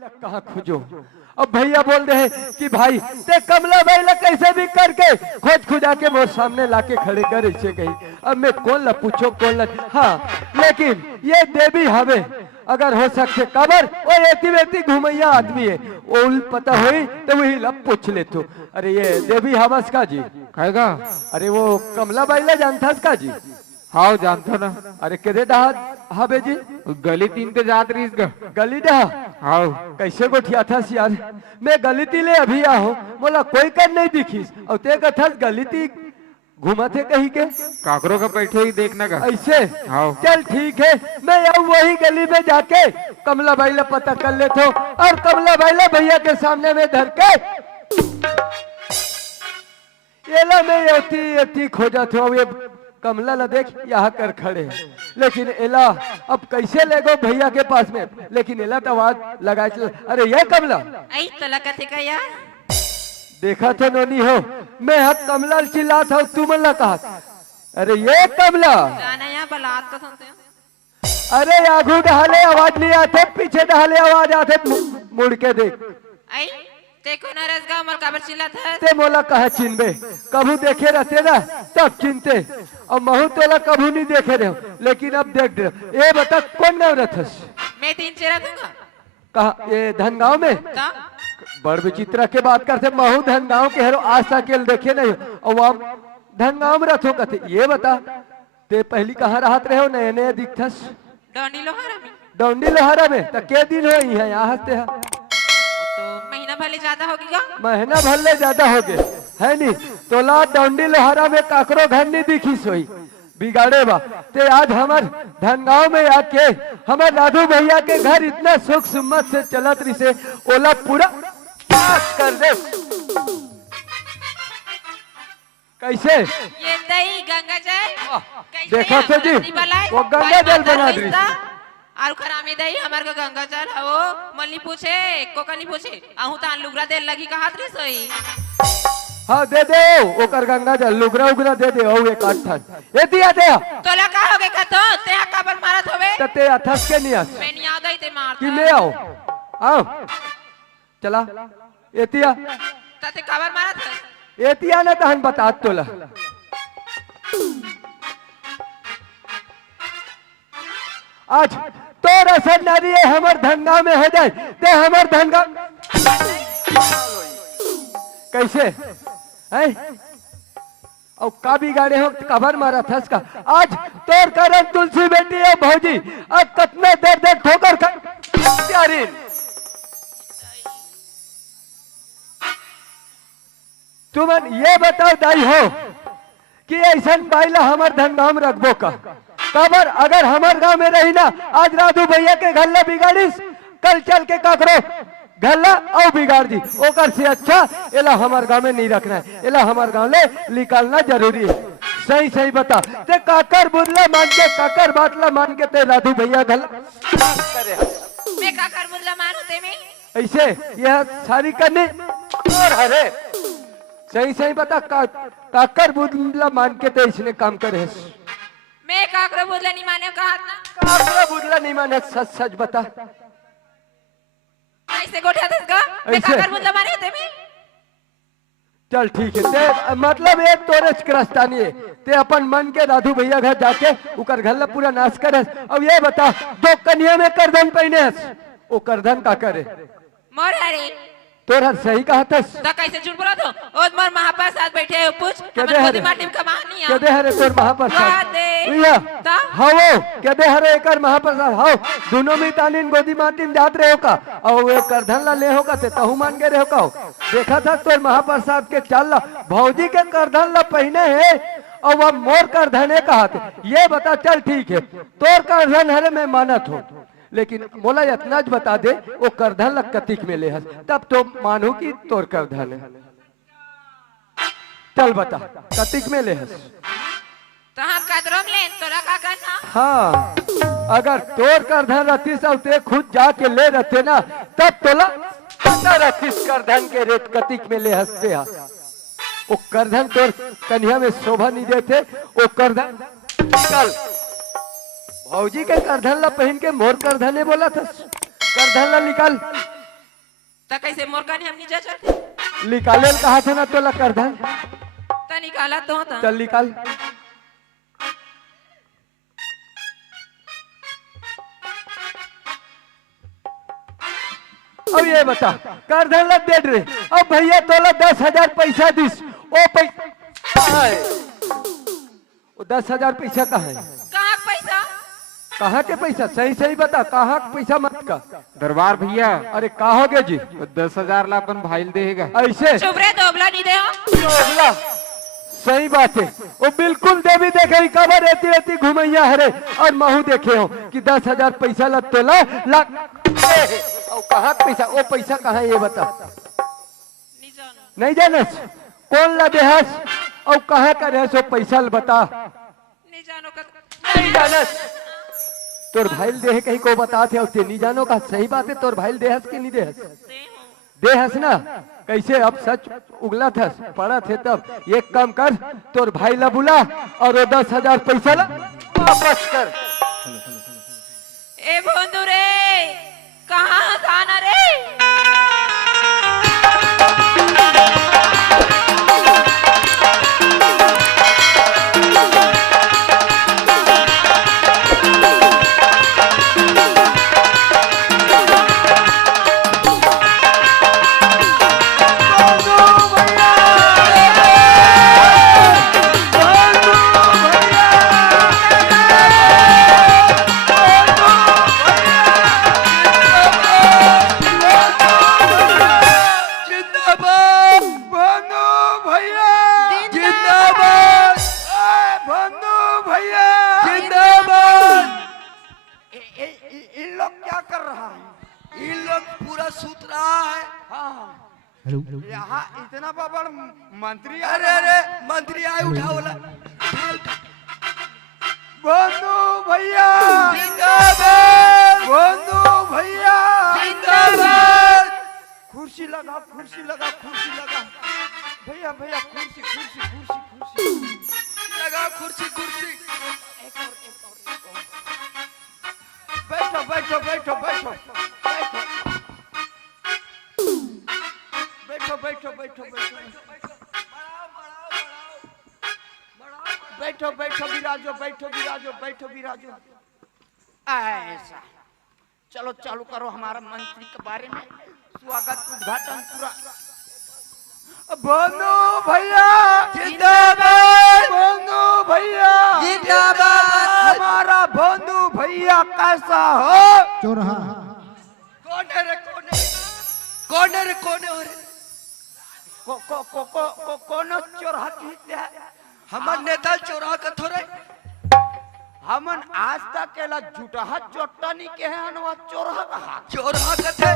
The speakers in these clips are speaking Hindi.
कहाँ खोजो। अब भैया बोल रहे हैं कि भाई ते कमला बैला कैसे भी करके खोज खुदा के मोर सामने लाके खड़े कर ऐसे कही। अब मैं कौन ला पूछो कौन ला, हाँ लेकिन ये देवी हवे अगर हो सकते कबर और एती व्यक्ति घुमैया आदमी है वो पता हुई तो वही लब पूछ ले तो। अरे ये देवी हवस का जी कहेगा। अरे वो कमला बैला जानता का जी। हाँ जानता ना। अरे केदे डहा हबे जी गली 3 ते जात रही गली डहा। हाँ कैसे गोठिया था यार मैं गलती ले अभी आहो बोला कोई कर नहीं दिखीस और ते कथस गलती घुमा थे कहीं के काकरों का बैठे ही देखने का ऐसे। हाँ चल ठीक है मैं आऊ वही गली में जाके कमला बैला पता कर लेता हूँ और कमला बैला भैया के सामने में धर के एला में यती खोजा था। ये कमला ला देख यहाँ कर खड़े हैं लेकिन एला अब कैसे ले गो भैया के पास में, लेकिन एला तो आवाज लगाए चल। अरे ये कमला आई तला कथे का यार देखा तो नोनी हो मैं हक कमला चिल्ला था तू मल्ला कहा। अरे ये कमला जाना यहाँ बलात का सुनते हो। अरे आगू डहाले आवाज नहीं आते पीछे डहाले आवाज आते मुड़ के देख। आई देखो ना रसगा मर काबर चिल्ला था ते मोला कहा चिन्हबे कभू देखे रहते ना तब चिन्हते और महू तोला कभू नहीं देखे रहे लेकिन अब देख रहे। ये बता कौन नाम रथस मैं 3 चेहरा दूंगा कहा ये धनगांव में का बड़ विचित्र के बात करते महू धनगांव के हेरो आज तक देखे नहीं और वह धनगांव में रथो कहते। ये बता ते पहली कहाँ रहत रहे हो नए नए दिखथस डोनी लोहारा में डोंडी लोहारा में तो के दिन हो यहाँ हंसते हैं तो महीना भले ज्यादा होगी का महीना भर ले ज्यादा हो गए है नी तोला डोंडी लोहारा में काकरो घर नहीं दिखी सोई बिगाड़े बा ते आज हमार धनगांव में आके हमार दादू भैया के घर इतना सुख सुम्मत से चलत रही से ओला पूरा पास कर दे। कैसे ये दही गंगा जल देखा तो जी वो गंगा जल बना दी और खरामी दही हमार का गंगा जल हो मल्ली पूछे को कनी पूछे आहू तान लुगरा दे लगी का हाथ रे सोई। हाँ दे दे ओकर गंगा जल लुगरा उगरा दे दे ओ एक आठन ये दिया दे तोला का होगे का तो ते काबर मारत होवे तते अथस के नहीं आस मैं नहीं आ गई ते मार कि ले आओ आओ चला एतिया तते काबर मारत है एतिया ना तहन बता तोला आज तो रसद नारी है हमर धनगांव में हो जाए ते हमर धनगांव कैसे है और का बिगाड़े हो कबर मारा था इसका। आज तोर कारण तुलसी बेटी है भौजी अब कितने देर देर ठोकर कर तुम ये बताओ दाई हो कि ऐसा बाइला हमार धनगांव में रखबो का कबर अगर हमार गांव में रही ना आज राधू भैया के घल्ला बिगाड़ीस कल चल के काकरो घल्ला और बिगाड़ दी ओकर से अच्छा एला हमार गांव में नहीं रखना है एला हमार गांव ले निकालना जरूरी है। सही सही बता ते काकर बुदला मान के काकर बाटला मान के ते राधू भैया घल्ला करे मैं काकर बुदला मानू ते में ऐसे यह सारी करने और हरे सही सही बता काकर बुदला मान के ते इसने काम करे मैं काकर बुदला नहीं माने कहा ना काकर बुदला नहीं माने सच सच बता ऐसे गोठा दसगा मैं काकर बुदला माने ते में चल ठीक है ते मतलब एक तोरे क्रस्तानी है ते अपन मन के राधू भैया घर जाके उकर घर पूरा नाश करे। अब ये बता दो कन्या में करधन पहने ओ करधन का करे मोर हरे तोरा सही कहा था तो कैसे झूठ बोला तो और मोर महापास साथ बैठे हो पूछ कदे हरे माटी में कमानी है कदे हरे तोर महाप्रसाद भैया ता हाओ कदे हरे एकर महाप्रसाद हाओ दोनों में तानिन गोदी माटी में जात रहे हो का और वो करधन ला ले होगा ते तहु मान के रहे हो का देखा था तोर महाप्रसाद के चल भौजी के करधन ला पहने है और वह मोर करधने कहा थे। ये बता चल ठीक है तोर करधन हरे मैं मानत हूँ लेकिन मोला इतना बता दे वो करधन लग कतिक में ले हस तब तो मानू की तोर करधन है। चल बता कतिक में ले हस तो हम कदरों ले तोरा का करना हाँ अगर तोर करधन रहती सब ते खुद जाके ले रहते ना तब तोला पता रहतीस करधन के रेट कतिक में ले हंसते हा वो करधन तोर कन्या में शोभा नहीं देते वो करधन निकल भौजी के करधन ला पहन के मोर करधने बोला था करधन ला निकाल तो कैसे मोरकानी हम नीचे चल निकाले कहा था ना तोला कर धन तो निकाला तो था चल निकाल। अब ये बता कर धन लग दे रे। अब भैया तोला 10,000 पैसा दिस ओ पैसा वो 10,000 पैसा कहाँ है? कहाँ पैसा कहाँ के पैसा सही सही बता कहाँ के पैसा मत का। दरबार भैया अरे कहा हो गया जी तो 10,000 ला अपन भाई देगा। ऐसे चुप रे दोबला नहीं दे हो अगला सही बात है वो बिल्कुल देवी देखे कबर रहती रहती घुमैया हरे और महू देखे हो कि 10,000 पैसा लग तोला लाख और कहाँ पैसा वो पैसा कहाँ ये बता नहीं जानो नहीं जाने कौन ला देहस और कहाँ का रहे सो पैसा बता नहीं जानो का नहीं जानस तोर भाई देह कहीं को बताते हो नहीं जानो का सही बात है तोर भाई देहस कि नहीं देहस दे हो देहस ना कैसे अब सच उगला था पड़ा थे तब एक काम कर तोर भाई ला बुला और वो 10,000 पैसा ला वापस कर। ए बंधु रे कहाँ थाना रे इन लोग क्या कर रहा है? इन लोग पूरा सूत रहा है। हाँ यहाँ इतना बड़ मंत्री अरे अरे मंत्री आए उठा बोला बंधु भैया जिंदाबाद बंधु भैया जिंदाबाद कुर्सी लगा भैया भैया कुर्सी लगा कुर्सी बैठो विराजो ऐसा चलो चालू करो हमारा मंत्री के बारे में स्वागत उद्घाटन पूरा बंधु भैया जिंदाबाद बंधु भैया जिंदाबाद हमारा बंधु भैया कैसा हो चौराहा कौन है कौन चौराहा खींचते हैं हमार नेता चौराहा का थोड़े हमन आज तक केला जुटाहा चोट्टानी के हैं अनवा चौराहा का थे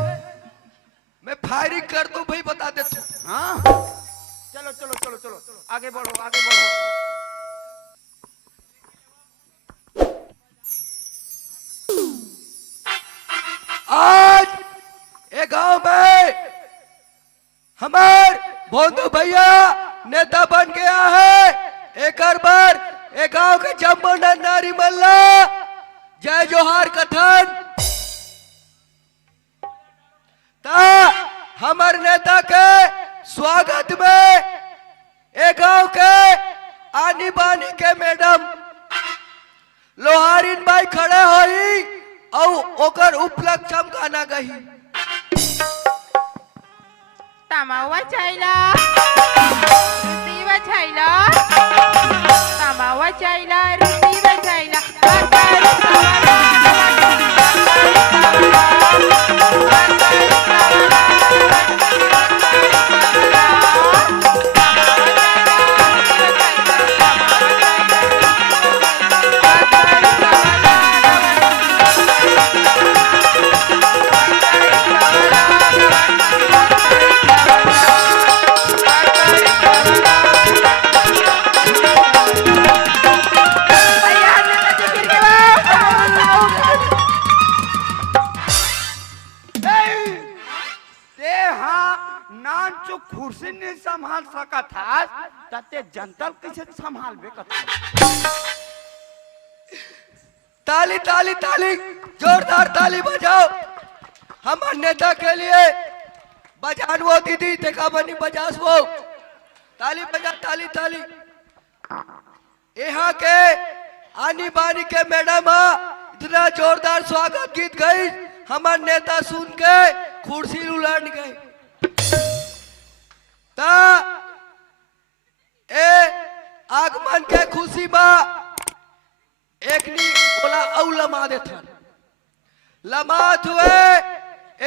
मैं फायरिंग कर दूं भाई बता दे तू हाँ चलो आगे बढ़ो आज एक गांव में हमार बंधु भैया नेता बन गया है एक बार एक गांव के जम्मू नारी मल्ला जय जोहार कथन ता हमार नेता के स्वागत में एक गांव के आनी बानी के मैडम लोहारिन बाई खड़े होई और ओकर उपलक्ष्य हम गाना गही तमावा चाइला रुतीवा चाइला तमावा चाइला रुतीवा चाइला कुर्सी नहीं संभाल सका था तते जनता कैसे संभाल बेकत ताली ताली ताली जोरदार ताली बजाओ हमारे नेता के लिए बजान वो दीदी देखा बनी बजास वो ताली बजा ताली ताली यहाँ के आनी बानी के मैडम इतना जोरदार स्वागत गीत गई हमार नेता सुन के कुर्सी उलट गई ता ए आगमन के खुशी में एक नी बोला औ लमा देता लमात हुए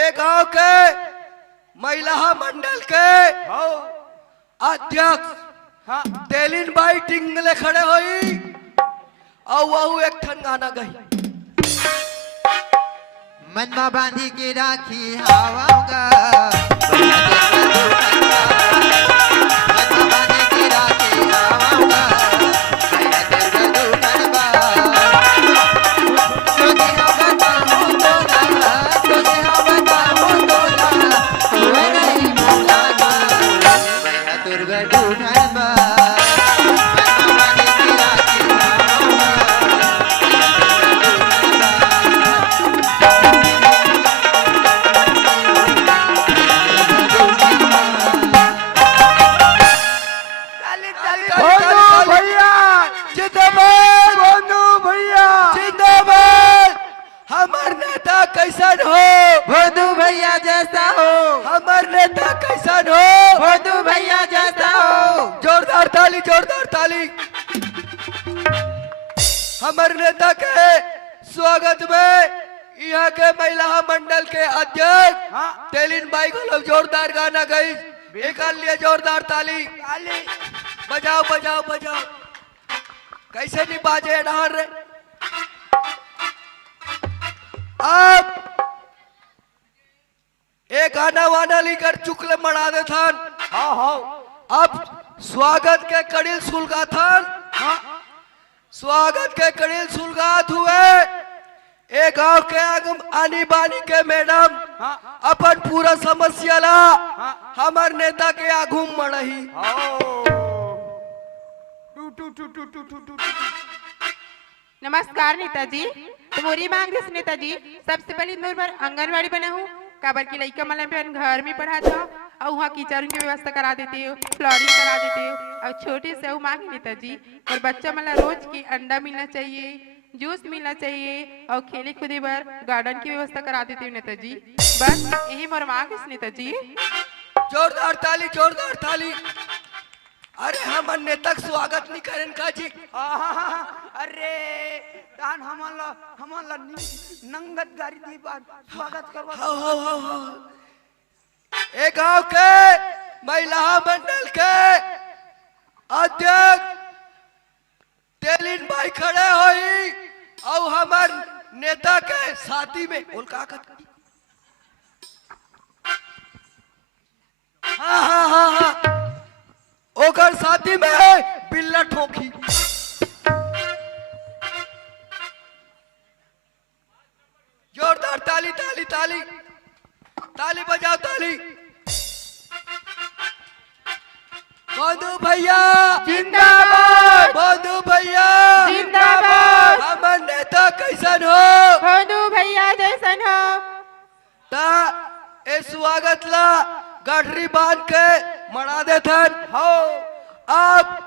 एक गांव के महिला मंडल के अध्यक्ष तेलिन बाई टिंगले खड़े हुई और वह एक ठन गाना गई मनमा बांधी के राखी हवाऊंगा मनमा बांधी के राखी हवाऊंगा कैसन हो भोदू भैया जैसा हो हमार नेता कैसन हो भोदू भैया जैसा हो जोरदार ताली हमार नेता के स्वागत में यहाँ के महिला मंडल के अध्यक्ष तेलिन बाई को लोग जोरदार गाना गई एक लिए जोरदार ताली बजाओ बजाओ बजाओ कैसे नहीं बाजे डाल रहे अब एक गाना वाना लेकर चुकले मना दे था अब स्वागत के कड़िल सुलगा था स्वागत के कड़िल सुलगात हुए एक गांव के आनी बानी के मैडम अपन पूरा समस्या ला हमार नेता के आगुम मड़ही नमस्कार नेताजी तुम्हारी मांग दिस नेताजी सबसे पहले इंदौर पर आंगनवाड़ी बना हूँ काबर की लड़का मतलब अपन घर में पढ़ाता हूँ और वहाँ कीचड़ की व्यवस्था करा देती हो फ्लोरिंग करा देती हो और छोटे से वो मांग नेताजी और बच्चा मतलब रोज की अंडा मिलना चाहिए जूस मिलना चाहिए और खेले कूदे पर गार्डन की व्यवस्था करा देती हूँ नेताजी बस यही मोर मांग है नेताजी जोरदार ताली अरे हम नेता स्वागत नहीं करें का जी अरे दान हमला नंगत गाड़ी दी बात स्वागत करवा एक गांव के महिला मंडल के अध्यक्ष तेलिन भाई खड़े हुई और हमार नेता के साथी में हाँ ओकर साथी में बिल्ला ठोकी जोरदार ताली बजाओ ताली बंधु भैया जिंदाबाद बंधु भैया जिंदाबाद हमार नेता कैसन हो भोदू भैया जैसन हो ता ए स्वागत ला गठरी बांध के मना देथन हो अब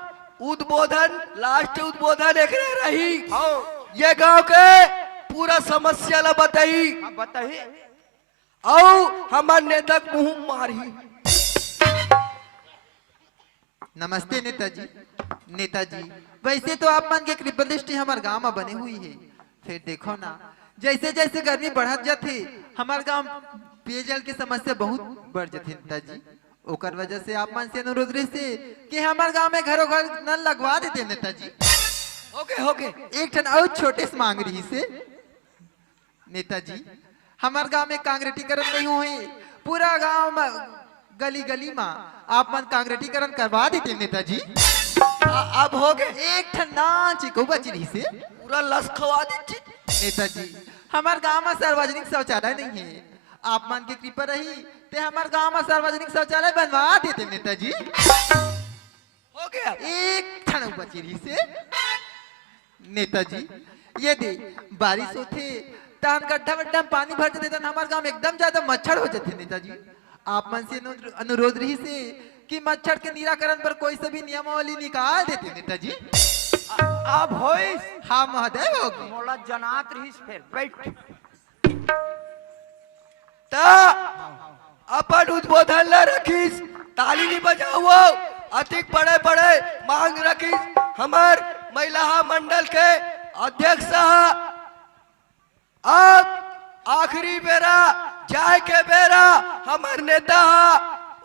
उद्बोधन लास्ट उद्बोधन एक रही हो ये गांव के पूरा समस्या ला बताई और हमार नेता मुंह मारी नमस्ते नेताजी वैसे तो आप मन के कृपा दृष्टि हमारे गांव में बने हुई है फिर देखो ना जैसे जैसे गर्मी बढ़त जाते हमारे गांव पेयजल की समस्या बहुत बढ़ जाती नेताजी ओकर वजह से आप मन से अनुरोध रही से कि हमारे गांव में घरों घर नल लगवा देते नेताजी होके एक ठन और छोटे से मांग रही से नेताजी हमारे गांव में कांग्रेटीकरण नहीं हुई पूरा गांव में गली गली में आप मन कांग्रेटीकरण करवा देते नेताजी अब हो गए एक ठन नाच को बचरी से पूरा लस खवा देती नेताजी हमारे गांव में सार्वजनिक शौचालय नहीं है आप मन की कृपा रही ते हमारे गांव में सार्वजनिक शौचालय बनवा देते नेताजी हो गया एक ठन बचरी से नेताजी ये दे बारिश होते तान गड्ढा वड्ढा में पानी भर जाते हमारे गांव में एकदम ज्यादा मच्छर हो जाते नेताजी आप मन से अनुरोध रही से कि मच्छर के निराकरण पर कोई सभी नियमावली निकाल देते नेताजी। अब होइस हाँ महोदय होगी। मोला जनात रहीस फिर बैठ ता अपन उद्बोधन ला रखीस, ताली नहीं बजाओ, अधिक बड़े बड़े मांग रखीस। हमार महिला मंडल के अध्यक्ष अब आखिरी बेरा जाए के बेरा हमार नेता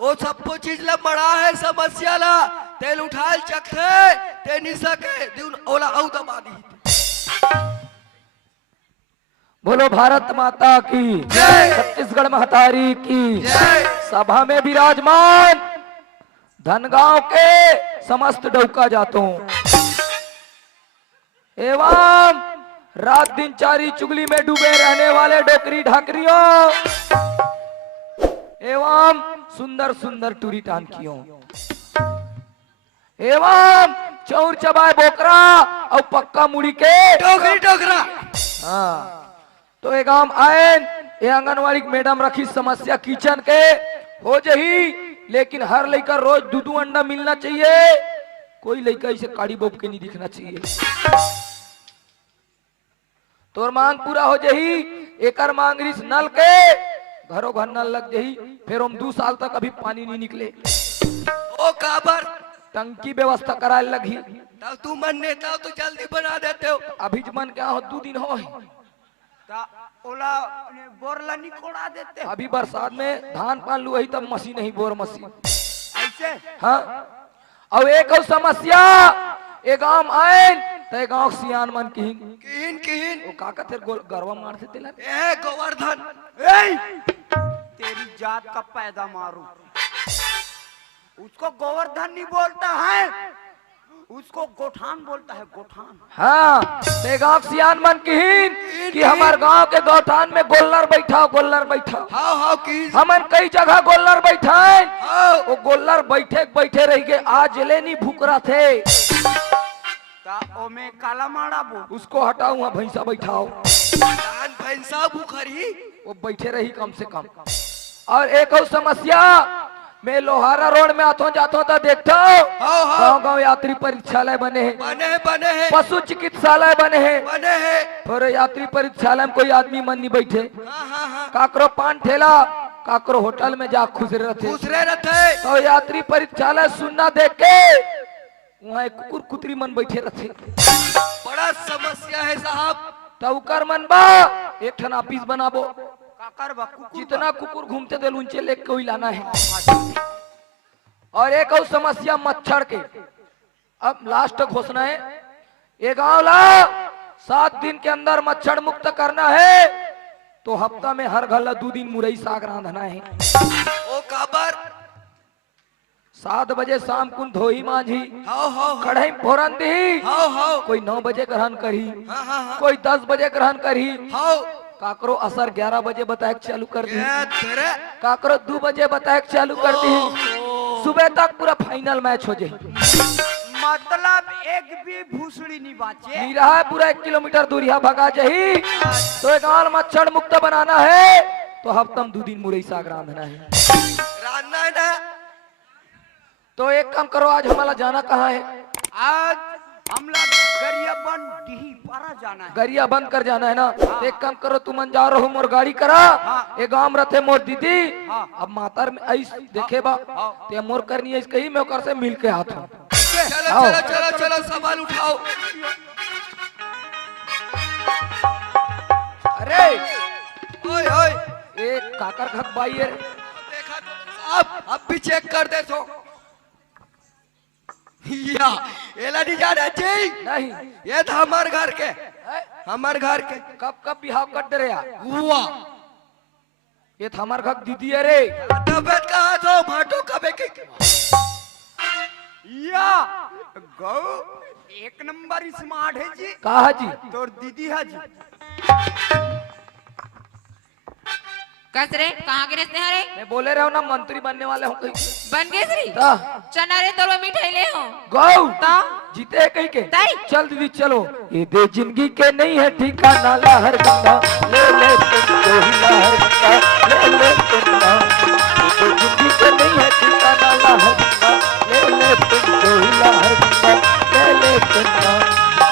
वो सब कुछ चीज ला बड़ा है समस्या ला तेल उठाल चखे ते नहीं सके दिन ओला औ दबा दी। बोलो भारत माता की जय। छत्तीसगढ़ महतारी की जय। सभा में विराजमान धनगांव के समस्त डौका जातों एवं रात दिन चारी चुगली में डूबे रहने वाले डोकरी ढाकरियों एवं सुंदर सुंदर टूरी टांकियों एवं चौर चबाए बोकरा और पक्का मुड़ी के टोकरी टोकरा। हाँ तो ये गांव आए ये आंगनवाड़ी मैडम रखी समस्या किचन के हो जही, लेकिन हर लड़का रोज दूधू अंडा मिलना चाहिए, कोई लड़का इसे काड़ी बोप के नहीं दिखना चाहिए। तोर मांग पूरा हो जही, एकर मांग रिस नल के घरों घर नल लग जही, फिर हम 2 साल तक अभी पानी नहीं निकले, ओ काबर टंकी व्यवस्था कराए लगी। तब तू मन नेता तो जल्दी बना देते हो। अभी मन क्या हो 2 दिन हो ता ओला बोरला नहीं कोड़ा देते अभी बरसात में धान पान लू वही तब मशीन नहीं बोर मशीन ऐसे। हाँ और एक और समस्या एक गांव आए ते गांव सियान मन की किहिन किहिन वो का कहते गरवा मार से तेला ए गोवर्धन ए तेरी जात का पैदा मारू, उसको गोवर्धन नहीं बोलता है, उसको गोठान बोलता है, गोठान। हाँ ते गांव सियान मन की कि हमार गांव के गोठान में गोल्लर बैठा गोल्लर बैठा। हाउ हाउ की हमन कई जगह गोल्लर बैठा है, हाउ वो गोल्लर बैठे बैठे रह गए, आज ले नहीं भूकरा थे ता ओमे काला माड़ा बो उसको हटाओ वहाँ भैंसा बैठाओ, दान भैंसा बुखरी वो बैठे रही कम से कम। और एक और समस्या मैं लोहारा रोड में आतो जातो तो देखता हाँ। गांव गांव यात्री परीक्षालय बने हैं, बने हैं पशु चिकित्सालय बने हैं, बने हैं। फिर यात्री परीक्षालय में कोई आदमी मन नहीं बैठे, हाँ काकरो पान ठेला काकरो होटल में जा खुश रहते, दूसरे रहते तो यात्री परीक्षालय सुनना देख के वहाँ एक कुकुर कुतरी मन बैठे रहते, बड़ा समस्या है साहब। तो उकर मन बा एक ठन ऑफिस बनाबो, काकर बा कुकुर जितना कुकुर घूमते थे उनसे लेके कोई लाना है। और एक और समस्या मच्छर के, अब लास्ट घोषणा है ये गांव ला 7 दिन के अंदर मच्छर मुक्त करना है, तो हफ्ता में हर घर ला 2 दिन मुरई साग रांधना है। ओ काबर 7 बजे शाम कुन धोई मांझी हाउ कढ़ाई फोरन दी, हाउ कोई 9 बजे ग्रहण करी, हाँ कोई 10 बजे ग्रहण करी, हाउ काकरो असर 11 बजे बताए चालू कर दी, ये तेरे काकरो 2 बजे बताए चालू कर दी, सुबह तक पूरा फाइनल मैच हो जाए। मतलब एक भी भूसड़ी नहीं बाचे। नहीं रहा है पूरा 1 किलोमीटर दूरिया भगा जही, तो एक गांव मच्छर मुक्त बनाना है, तो हफ्ता में 2 दिन मुरई साग रांधना है। रान्ना है ना। तो एक काम करो, आज हमारा जाना कहाँ है? आज हमला गरियाबन डीही पारा जाना है। गरिया बंद कर जाना है ना, एक काम करो तुम जा रहो मोर गाड़ी करा, एक गांव रहते मोर दीदी, अब मातर में ऐस देखे बा ते मोर करनी है कही मैं ओकर से मिल के हाथ हूँ। चलो चलो चलो चलो सवाल उठाओ। अरे ओए ओए एक काकर खक बाई है, देखा अब भी चेक कर दे तो या एला नहीं जाना चाहिए। नहीं ये था हमार घर के, हमार घर के कब कब बिहाव कर दे रे यार, हुआ ये तो हमार घर दीदी है रे। तबियत कहाँ तो भाटो कबे के या गौ एक नंबर स्मार्ट है जी। कहा जी तोर दीदी है जी। कस रे कहाँ गिरे थे रे? मैं बोले रहा हूँ ना मंत्री बनने वाले हूँ कहीं बन गए श्री ता चना रे तोरो मिठाई ले हो गौ ता जीते हैं कहीं के ताई। चल दीदी चलो, ये दे जिंदगी के नहीं है ठिकाना, लहर गंगा ले ले तुमको ही लहर गंगा ले ले तुमको, ये दे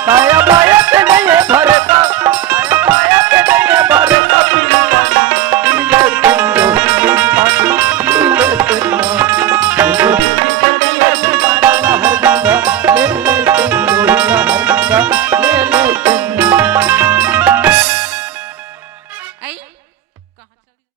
काया